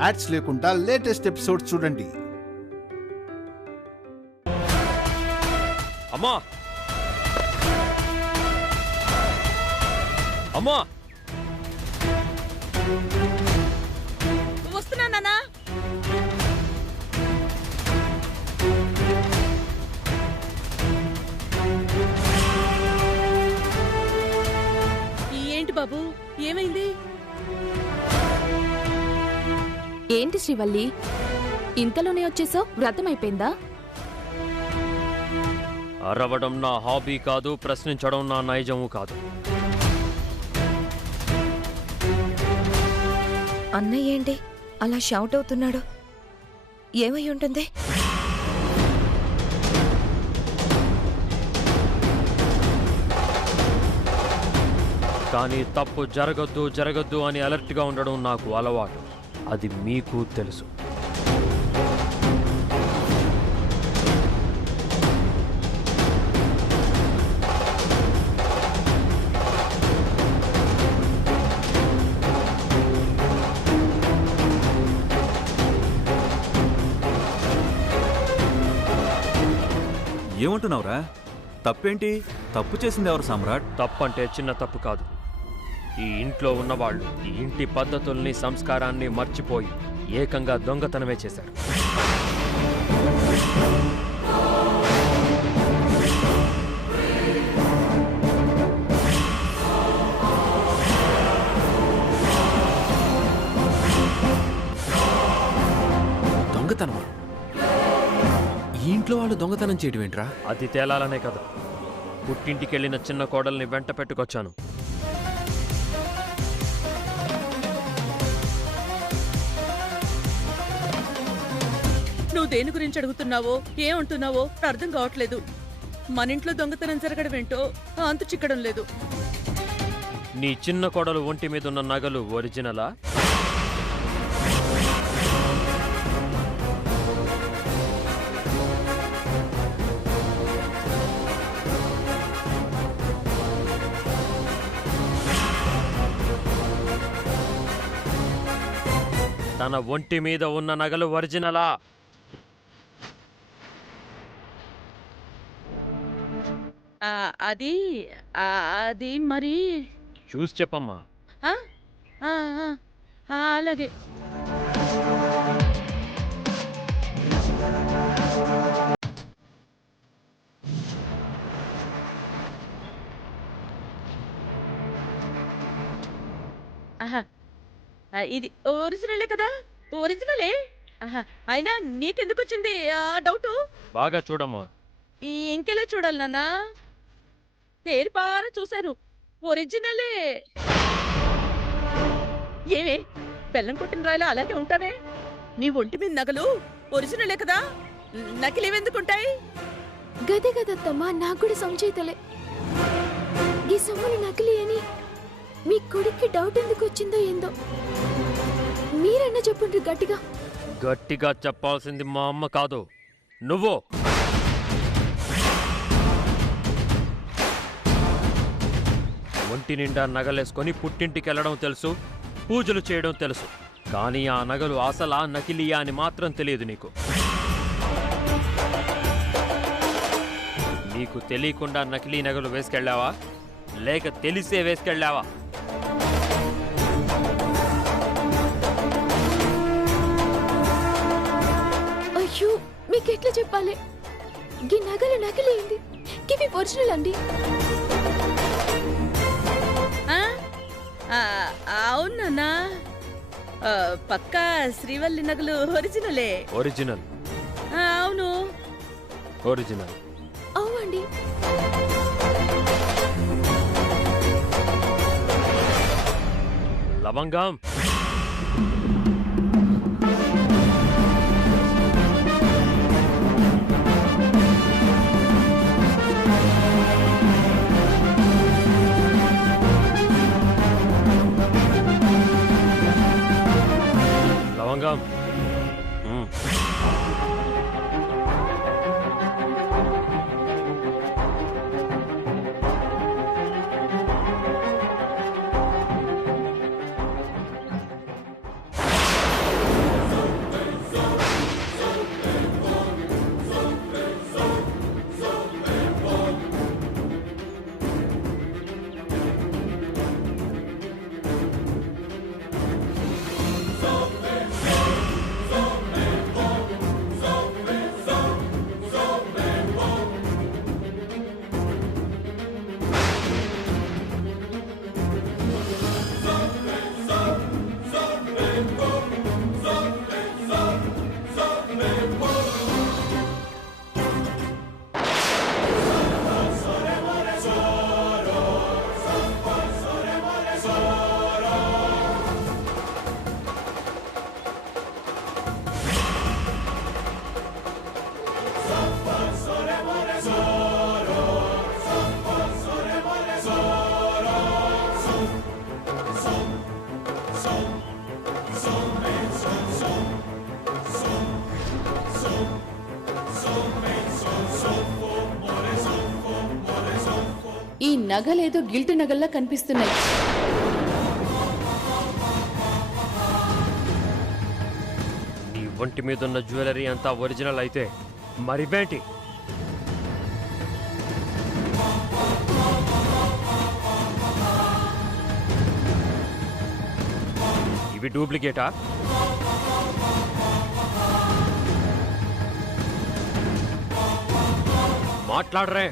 Ads లేకుండా latest episodes చూడండి. అమ్మా అమ్మా వస్తున్నా నాన్నా. ఏంటి బాబు, ఏమైంది? ఏంటి శ్రీవల్లి, ఇంతలోనే వచ్చేసావు? వ్రతం అయిపోయిందా? అరవడం నా హాబీ కాదు, ప్రశ్నించడం నా నైజము కాదు. అన్నయ్య ఏంటి అలా షౌట్ అవుతున్నాడు? ఏమై ఉంటుంది? కానీ తప్పు జరగద్దు జరగద్దు అని అలర్ట్గా ఉండడం నాకు అలవాటు. అది మీకు తెలుసు. ఏమంటున్నావురా? తప్పేంటి? తప్పు చేసింది ఎవరు సామ్రాట్? తప్పంటే చిన్న తప్పు కాదు. ఈ ఇంట్లో ఉన్నవాళ్ళు ఈ ఇంటి పద్ధతుల్ని, సంస్కారాన్ని మర్చిపోయి ఏకంగా దొంగతనమే చేశారు. దొంగతనమా? ఈ ఇంట్లో వాళ్ళు దొంగతనం చేయడం ఏంట్రా? అది తేలాలనే కదా పుట్టింటికెళ్ళిన చిన్న కోడల్ని వెంట పెట్టుకొచ్చాను. నువ్వు దేని గురించి అడుగుతున్నావో, ఏమంటున్నావో అర్థం కావట్లేదు. మన ఇంట్లో దొంగతనం జరగడం ఏంటో అంతు చిక్కడం లేదు. నీ చిన్న కోడలు ఒంటి మీద ఉన్న నగలు ఒరిజినలా? తన ఒంటి మీద ఉన్న నగలు ఒరిజినలా? అది అది మరి చూసి చెప్పమ్మా. అలాగే. ఇది ఒరిజినలే కదా? ఒరిజినలే. అయినా నీకెందుకు వచ్చింది ఆ డౌట్? బాగా చూడమ్మా. ఇంకెలా చూడాలి నాన్నా? తేరిపార చూశాను, ఒరిజినలే. ఏమే బెల్లం కొట్టిన రాయిలా అలాగే ఉంటావే? నీ ఒంటి మీద నగలు ఒరిజినలే కదా, నకిలీవెందుకుంటాయి? గదే గదత్తమ్మా, నాకు కూడా సంచేతలే. ఈ సొమ్ములు నకిలీ అని మీ కొడుక్కి డౌట్ ఎందుకు వచ్చిందో ఏందో. మీరన్నా చెప్పండి గట్టిగా. గట్టిగా చెప్పాల్సింది మా అమ్మ కాదు, నువ్వు. ఒంటి నిండా నగలేసుకొని పుట్టింటికి వెళ్ళడం తెలుసు, పూజలు చేయడం తెలుసు, కానీ ఆ నగలు అసలా నకిలీయా అని మాత్రం తెలియదు నీకు. నీకు తెలియకుండా నకిలీ నగలు వేసుకెళ్ళావా, లేక తెలిసే వేసుకెళ్ళావా? అయ్యో, మీకెట్లా చెప్పాలి? ఈ నగలు నకిలీంది, ఇవి ఒరిజినల్ అండి. అవునా? పక్కా శ్రీవల్లి నగలు ఒరిజినలే. ఒరిజినల్. అవును, ఒరిజినల్. అవునండి. లవంగం. లవంగం. నగలేదో గిల్ట్ నగల్లా కనిపిస్తున్నాయి. నీ ఒంటి మీదున్న జ్యువెలరీ అంతా ఒరిజినల్ అయితే మరివేంటి? ఇవి డూప్లికేటా? మాట్లాడరే.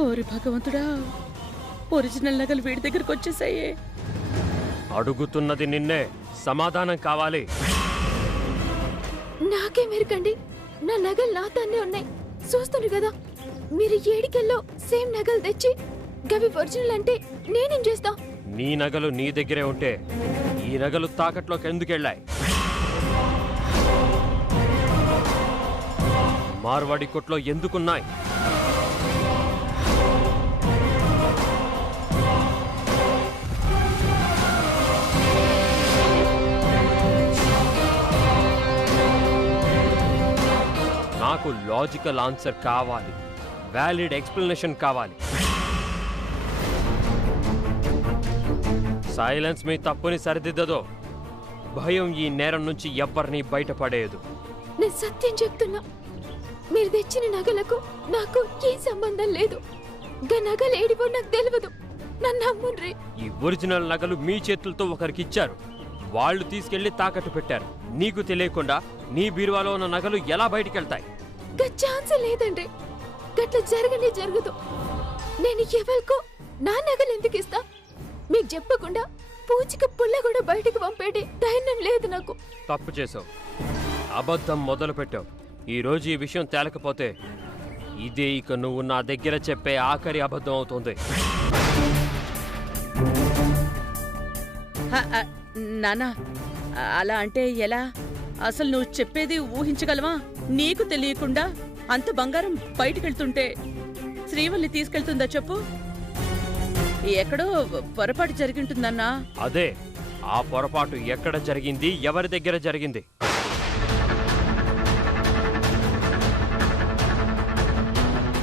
ఓరి భగవంతుడా, ఒరిజినల్ నగలు వీడి దగ్గరకు వచ్చేసాయే. అడుగుతున్నది నిన్నే, సమాధానం కావాలి. నాకే మెరకండి, నా నగలు నాతోనే ఉన్నాయి. చూస్తున్నారు కదా, మీరు ఏడికెళ్ళో సేమ్ నగలు తెచ్చి గవి ఒరిజినల్ అంటే నేనేం చేస్తా? నీ నగలు నీ దగ్గరే ఉంటే ఈ నగలు తాకట్లోకి ఎందుకెళ్ళాయి? మార్వాడి కొట్లో ఎందుకున్నాయి? నాకు లాజికల్ ఆన్సర్ కావాలి, వ్యాలిడ్ ఎక్స్ప్లెనేషన్ కావాలి. సైలెన్స్ మీ తప్పుని సరిదిద్దదో భయం ఈ నేరం నుంచి ఎవ్వరినీ బయటపడేయదు. నేను సత్యం చెప్తున్నా, మీరు తెచ్చిన నగలకు నాకు ఏ సంబంధం లేదు. గా నగలు ఏడిపో నాకు తెలియదు, నన్ను నమ్ముండ్రి. ఈ ఒరిజినల్ నగలు మీ చేతులతో ఒకరికిచ్చారు, వాళ్ళు తీసుకెళ్లి తాకట్టు పెట్టారు. నీకు తెలియకుండా నీ బీరువాలో ఉన్న నగలు ఎలా బయటికెళ్తాయి? గా ఛాన్స్ లేదండి, గట్ల జరగనే జరగదు. నేను ఎవరికో నా నగలు ఎందుకు ఇస్తా? మీకు చెప్పకుండా పూచిక పుల్ల కూడా బయటికి పంపేటి ధైర్యం లేదు నాకు. తప్పు చేసావు, అబద్ధం మొదలు పెట్టావు. ఈ రోజు ఈ విషయం తేలకపోతే ఇదే ఇక నువ్వు నా దగ్గర చెప్పే ఆఖరి అబద్ధం అవుతుంది. నానా, అలా అంటే ఎలా? అసలు నువ్వు చెప్పేది ఊహించగలవా? నీకు తెలియకుండా అంత బంగారం బయటికెళ్తుంటే శ్రీవల్లి తీసుకెళ్తుందా చెప్పు? ఎక్కడో పొరపాటు జరిగింటుందన్నా. అదే, ఆ పొరపాటు ఎక్కడ జరిగింది, ఎవరి దగ్గర జరిగింది?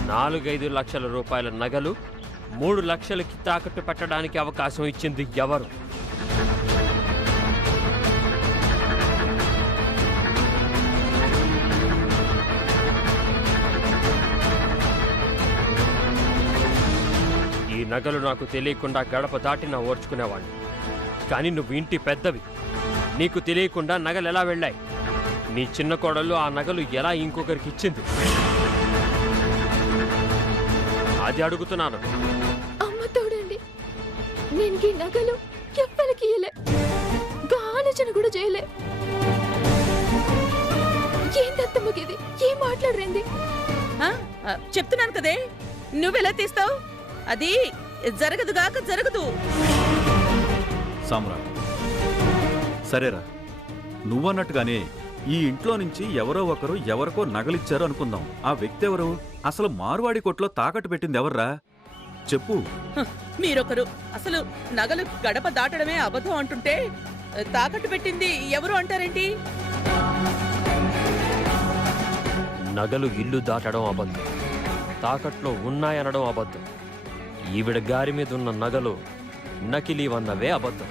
4-5 లక్షల రూపాయల నగలు 3 లక్షలకి తాకట్టు పెట్టడానికి అవకాశం ఇచ్చింది ఎవరు? ఈ నగలు నాకు తెలియకుండా గడప దాటినా ఓర్చుకునేవాడిని. కానీ నువ్వు ఇంటి పెద్దవి, నీకు తెలియకుండా నగలు ఎలా వెళ్ళాయి? నీ చిన్న కోడలు ఆ నగలు ఎలా ఇంకొకరికి ఇచ్చింది? అది అడుగుతున్నాను. అమ్మ తోడండి, నేను ఈ నగలు ఎవ్వరికి ఇయ్యలే, గా ఆలోచన కూడా చేయలే. ఏంటత్తమ్మకిది? ఏం మాట్లాడరేంది? చెప్తున్నాను కదే, నువ్వెలా తీస్తావు? అది జరగదుగాక జరగదు. సామ్రాట్, సరేరా, నువ్వన్నట్టుగానే ఈ ఇంట్లో నుంచి ఎవరో ఒకరు ఎవరికో నగలిచ్చారు అనుకుందాం. ఆ వ్యక్తి ఎవరు? అసలు మార్వాడి కొట్లో తాకట్టు పెట్టింది ఎవర్రా? చెప్పు. మీరొకరు అసలు నగలు గడప దాటడమే అబద్ధం అంటుంటే తాకట్టు పెట్టింది ఎవరు అంటారేంటి? నగలు ఇల్లు దాటడం అబద్ధం, తాకట్లో ఉన్నాయనడం అబద్ధం. ఈవిడ గారి మీద ఉన్న నగలు నకిలీవన్నవే అబద్ధం.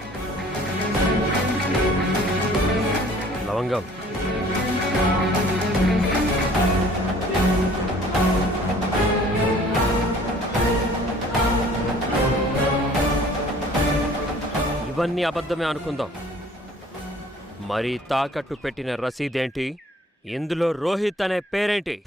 లవంగం, ఇవన్నీ అబద్ధమే అనుకుందాం. మరి తాకట్టు పెట్టిన రసీదేంటి? ఇందులో రోహిత్ అనే పేరేంటి?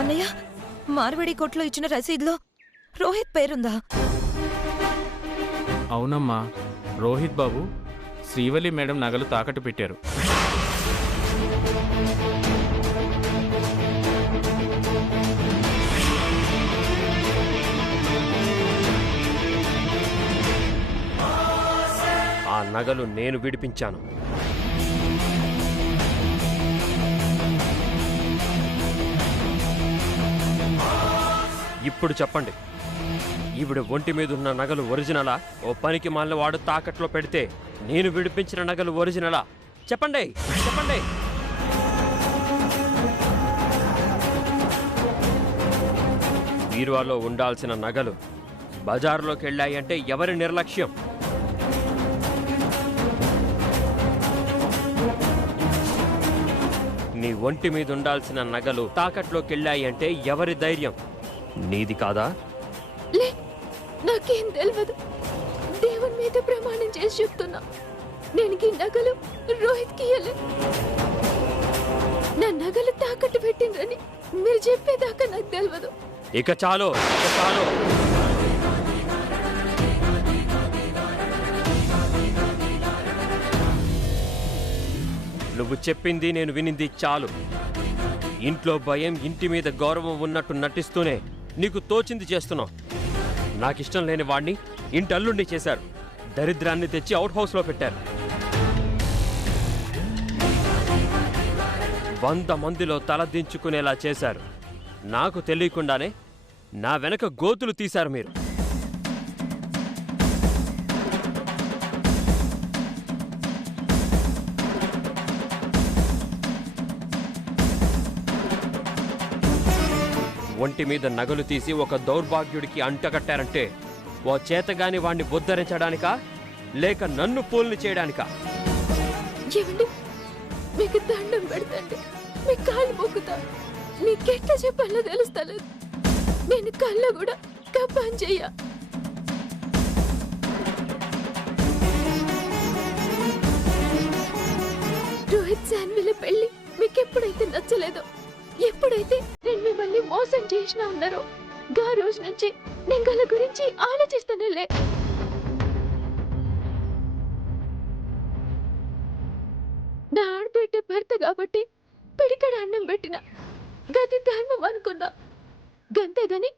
అన్నయ్య, మార్వాడి కొట్లో ఇచ్చిన రసీదులో రోహిత్ పేరుందా? అవునమ్మా, రోహిత్ బాబు శ్రీవల్లి మేడం నగలు తాకట్టు పెట్టారు. నగలు నేను విడిపించాను. ఇప్పుడు చెప్పండి, ఈవిడ ఒంటి మీద ఉన్న నగలు ఒరిజినలా? ఓ పనికి మాలిన వాడు తాకట్లో పెడితే నేను విడిపించిన నగలు ఒరిజినలా? చెప్పండి, చెప్పండి. బీరువాలో ఉండాల్సిన నగలు బజారులోకి వెళ్ళాయంటే ఎవరి నిర్లక్ష్యం? నీ ఒంటి మీద ఉండాల్సిన నగలు తాకట్లోకి వెళ్ళాయంటే ఎవరి ధైర్యం? నీది కాదా? లే, నాకేం తెలియదు. దేవుని మీద ప్రమాణం చేసి చెప్తున్నా, నేను ఈ నగలు రోహిత్కి ఇయ్యలే. నా నగలు తాకట్టు పెట్టిండ్రని మీరు చెప్పేదాకా నాకు తెలియదు. ఇక చాలు, ఇక చాలు. నువ్వు చెప్పింది నేను వినింది చాలు. ఇంట్లో భయం, ఇంటి మీద గౌరవం ఉన్నట్టు నటిస్తూనే నీకు తోచింది చేస్తున్నావు. నాకిష్టం లేని వాణ్ణి ఇంటి అల్లుండి చేశారు. దరిద్రాన్ని తెచ్చి అవుట్ హౌస్లో పెట్టారు. 100 మందిలో తలదించుకునేలా చేశారు. నాకు తెలియకుండానే నా వెనక గోతులు తీశారు మీరు. ఒంటి మీద నగలు తీసి ఒక దౌర్భాగ్యుడికి అంటగట్టారంటే ఓ చేతగాని వాణ్ణి ఉద్ధరించడానికా, లేక నన్ను పూల్ని చేయడానికా? ఏమండి, మీకు దండం పెడతండి, మీ కాళ్ళు మొక్కుతా. మీకెట్లా చెప్పాలో తెలుస్తలేదు. నేను కళ్ళ కూడా కప్పని చెయ్య. రోహిత్ శాన్విల పెళ్లి మీకెప్పుడైతే నచ్చలేదో, ఎప్పుడైతే నేను మిమ్మల్ని మోసం చేసినా ఉన్నారో, గా రోజు నుంచి నేను గల గురించి ఆలోచిస్తానులే. నా ఆడబిడ్డ భర్త కాబట్టి పిడికడ అన్నం పెట్టిన గది ధర్మం అనుకున్నా. గంతేగాని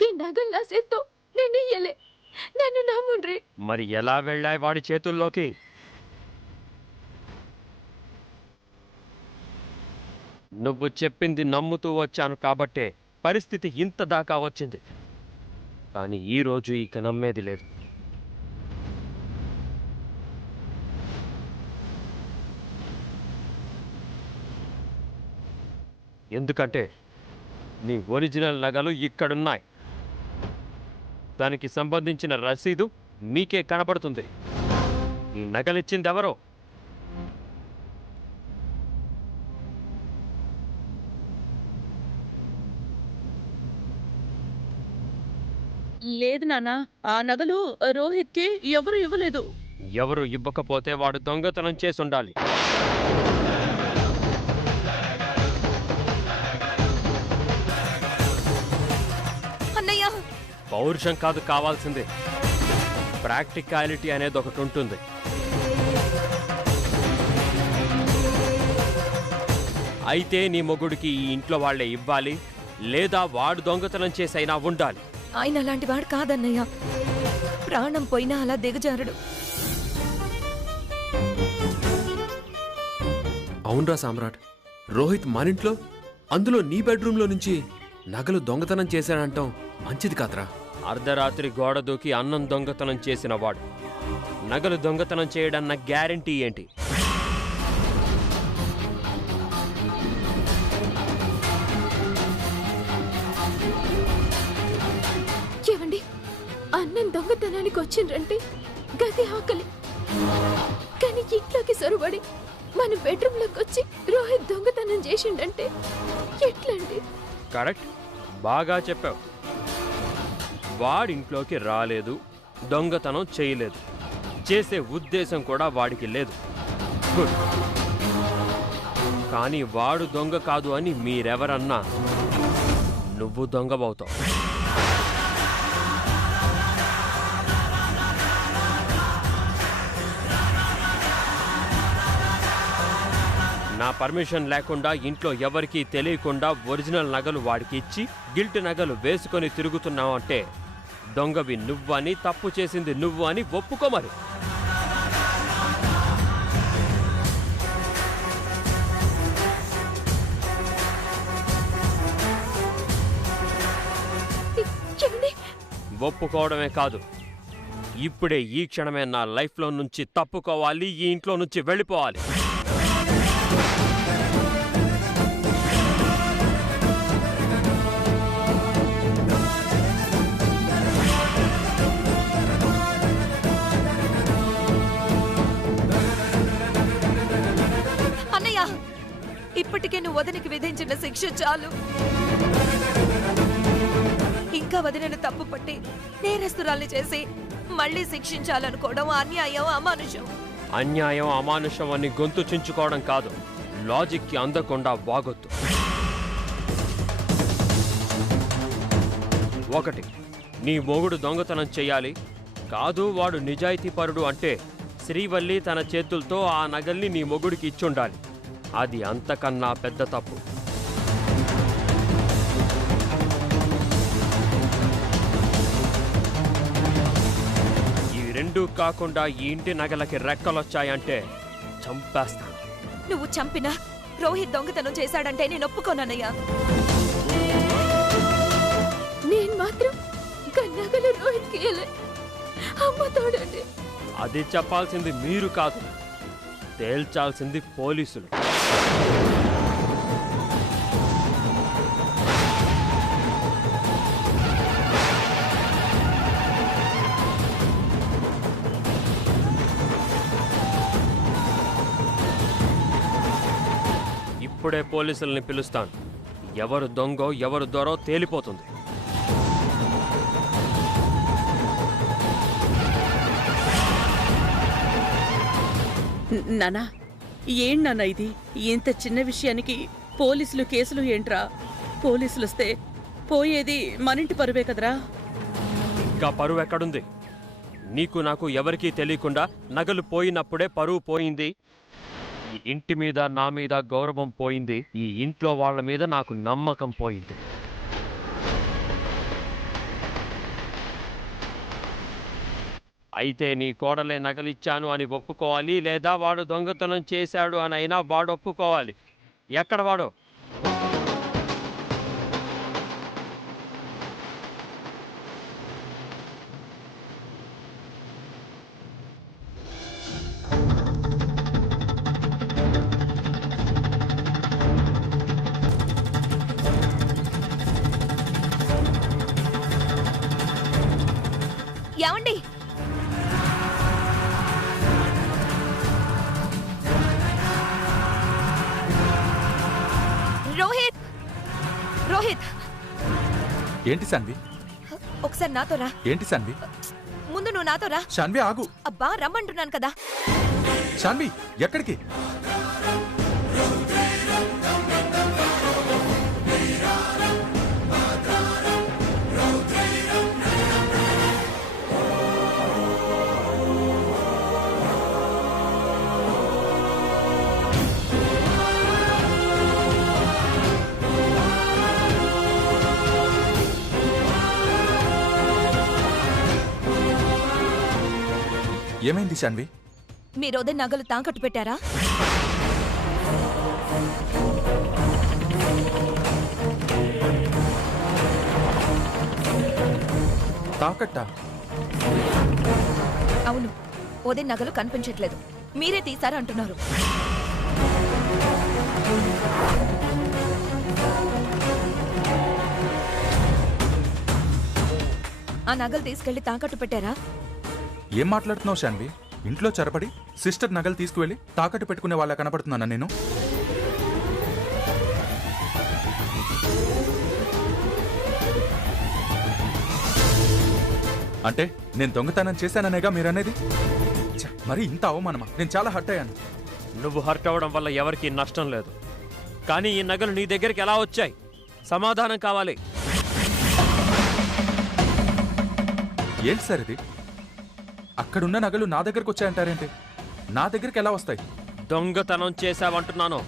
గీ నగలు నా చేత్తో నేను ఇయ్యలే. నన్ను నమ్ముండ్రి. మరి ఎలా వెళ్ళాయి వాడి చేతుల్లోకి? నువ్వు చెప్పింది నమ్ముతూ వచ్చాను కాబట్టే పరిస్థితి ఇంత దాకా వచ్చింది. కానీ ఈరోజు ఇక నమ్మేది లేదు. ఎందుకంటే నీ ఒరిజినల్ నగలు ఇక్కడున్నాయి. దానికి సంబంధించిన రసీదు మీకే కనపడుతుంది. ఈ నగలిచ్చింది ఎవరో? లేదు నాన్న, ఆ నగలు రోహిత్కి ఎవరు ఇవ్వలేదు. ఎవరు ఇవ్వకపోతే వాడు దొంగతనం చేసి ఉండాలి. అన్నయ్య, పౌరుషం కాదు కావాల్సింది, ప్రాక్టికాలిటీ అనేది ఒకటి ఉంటుంది. అయితే నీ మొగుడికి ఈ ఇంట్లో వాళ్లే ఇవ్వాలి, లేదా వాడు దొంగతనం చేసైనా ఉండాలి. ఆయన అలాంటి వాడు కాదన్నయ్య. ప్రాణం పోయినా అలా దిగజారడు. అవునరా సామ్రాట్, రోహిత్ మనింట్లో, అందులో నీ బెడ్రూమ్లో నుంచి నగలు దొంగతనం చేశాడంటాం మంచిది కాదురా. అర్ధరాత్రి గోడ దూకి అన్నం దొంగతనం చేసిన వాడు నగలు దొంగతనం చేయడన్న గ్యారంటీ ఏంటి? ఏవండి, అన్నం దొంగతనానికి వచ్చిండ్రంటే గది ఆకలి. కానీ ఇంట్లోకి సొరబడి మన బెడ్రూమ్ లోకి వచ్చి రోహిత్ దొంగతనం చేసిండంటే ఎట్లండి? కరెక్ట్, బాగా చెప్పావు. వాడింట్లోకి రాలేదు, దొంగతనం చేయలేదు, చేసే ఉద్దేశం కూడా వాడికి లేదు. గుడ్. కానీ వాడు దొంగ కాదు అని మీరెవరన్నా నువ్వు దొంగబవుతావు. నా పర్మిషన్ లేకుండా ఇంట్లో ఎవరికీ తెలియకుండా ఒరిజినల్ నగలు వాడికి ఇచ్చి గిల్ట్ నగలు వేసుకొని తిరుగుతున్నావు అంటే దొంగవి నువ్వు అని, తప్పు చేసింది నువ్వు అని ఒప్పుకో మరి. ఒప్పుకోవడమే కాదు, ఇప్పుడే ఈ క్షణమే నా లైఫ్లో నుంచి తప్పుకోవాలి, ఈ ఇంట్లో నుంచి వెళ్ళిపోవాలి. అన్నయ్య, ఇప్పటికే నువ్వు వదినకి విధించిన శిక్ష చాలు. ఇంకా వదినను తప్పు పట్టి నేరస్తురాల్ని చేసి మళ్ళీ శిక్షించాలనుకోవడం అన్యాయం, అమానుషం. అన్యాయం, అమానుషం అని గొంతు చించుకోవడం కాదు, లాజిక్కి అందకుండా వాగొద్దు. ఒకటి, నీ మొగుడు దొంగతనం చెయ్యాలి, కాదు వాడు నిజాయితీపరుడు అంటే శ్రీవల్లి తన చేతులతో ఆ నగల్ని నీ మొగుడికి ఇచ్చుండాలి. అది అంతకన్నా పెద్ద తప్పు. ఈ రెండూ కాకుండా ఈ ఇంటి నగలకి రెక్కలొచ్చాయంటే చంపేస్తాను. నువ్వు చంపినా రోహిత్ దొంగతనం చేశాడంటే నేను ఒప్పుకోనన్నయ్యా. నేను మాత్రం కన్నగలు రోహిత్కి అమ్మ తోడండి. అది చెప్పాల్సింది మీరు కాదు, తేల్చాల్సింది పోలీసులు. ఇప్పుడే పోలీసుల్ని పిలుస్తాను. ఎవరు దొంగో ఎవరు దొరో తేలిపోతుంది. నానా, ఏం నాన్న ఇది? ఇంత చిన్న విషయానికి పోలీసులు కేసులు ఏంట్రా? పోలీసులు వస్తే పోయేది మనింటి పరువే కదరా. ఇంకా పరువు ఎక్కడుంది? నీకు నాకు ఎవరికీ తెలియకుండా నగలు పోయినప్పుడే పరువు పోయింది. ఈ ఇంటి మీద నా మీద గౌరవం పోయింది. ఈ ఇంట్లో వాళ్ళ మీద నాకు నమ్మకం పోయింది. అయితే నీ కోడలే నగలిచ్చాను అని ఒప్పుకోవాలి, లేదా వాడు దొంగతనం చేశాడు అని అయినా వాడు ఒప్పుకోవాలి. ఎక్కడ వాడు? ఏమండి, రోహిత్, రోహిత్, ఏంటి సాన్వి? ఒకసారి నాతో రా. ఏంటి సాన్వి? ముందు నువ్వు నాతో రా. శాన్వి ఆగు. అబ్బా, రమ్మంటున్నాను కదా. శాన్వి ఎక్కడికి? ఏమైంది శాన్వి? మీరు వదిన నగలు తాకట్టు పెట్టారా? తాకట్టా? అవును, వదిన నగలు కనిపించట్లేదు, మీరే తీశారా అంటున్నారు. ఆ నగలు తీసుకెళ్లి తాకట్టు పెట్టారా? ఏం మాట్లాడుతున్నావు శాన్వి? ఇంట్లో చొరబడి సిస్టర్ నగలు తీసుకువెళ్ళి తాకట్టు పెట్టుకునే వాళ్ళ కనపడుతున్నానా నేను? అంటే నేను దొంగతనం చేశాననేగా మీరనేది? మరి ఇంత అవమానమా? నేను చాలా హర్ట్ అయ్యాను. నువ్వు హర్ట్ అవ్వడం వల్ల ఎవరికీ నష్టం లేదు, కానీ ఈ నగలు నీ దగ్గరికి ఎలా వచ్చాయి? సమాధానం కావాలి. ఏంటి సార్ ఇది? అక్కడున్న నగలు నా దగ్గరకు వచ్చాయంటారేంటి? నా దగ్గరికి ఎలా వస్తాయి? దొంగతనం చేశావంటున్నాను.